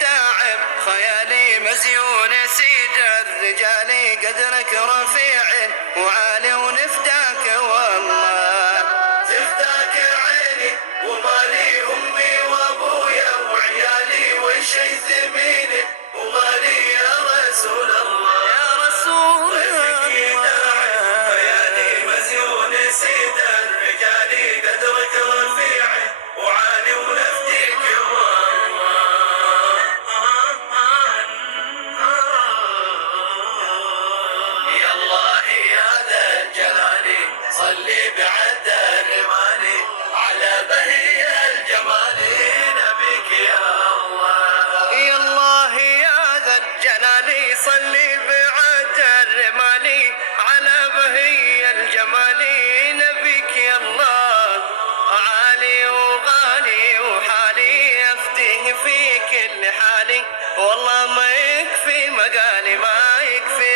داعب خيالي مزيون سيد الرجال قدرك رفيع وعالي ونفداك والله تفداك عيني ومالي امي وابويا وعيالي والشي ثميني وغالي يا رسول الله يا رسول الله خيالي مزيون سيد الرجال قدرك رفيع وعالي ونفديك صلي بعد الرمال على بهي الجمال نبيك يا الله يا الله يا ذا الجلال صلي بعد الرمال على بهي الجمال نبيك يا الله عالي وغالي وحالي افتيه في كل حالي والله ما يكفي مقالي ما يكفي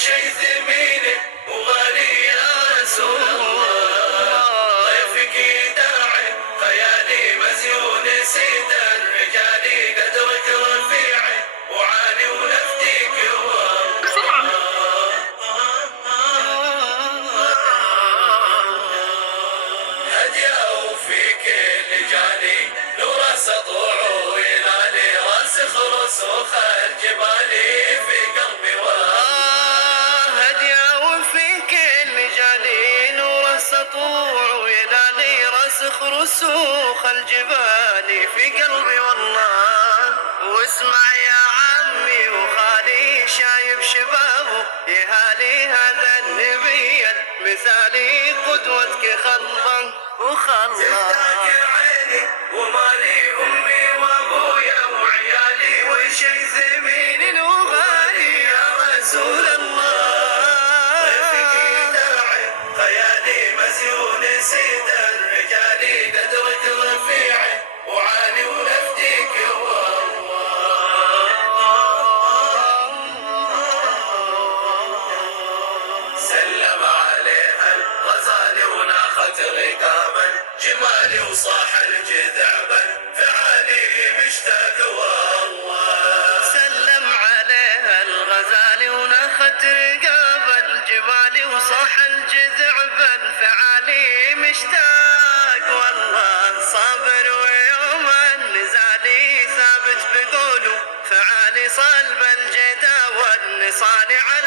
شي ثميني وغالي يا رسول الله ضيفك داعي خيالي مزيون سيد الرجال قدرك رفيع وعالي ونفديك هديه في كل جالي نور سطوع ويلالي راسخ رسوخ الجبال في قلبي سطوع ويلالي راسخ رسوخ الجبال في قلبي والله واسمع يا عمي وخالي شايب شبابه يهالي هذا النبي المثالي قدوتك خلصا وخلصا تفتاك عيني ومالي امي وابويا وعيالي وشي ثمين وغالي يا رسول الله مزيون سيد الرجال قدرك رفيع وعالي ونفديك سلم عليها الغزال وناخت رقابا جمالي وصاح الجذعبا فعالي مشتاق والله سلم عليها الغزال وناخت رقابا جمالي وصاح الجذعبا فعالي مشتاق والله صابر ويوم النزال ثابت بقوله فعالي صلب الجدا والنصانع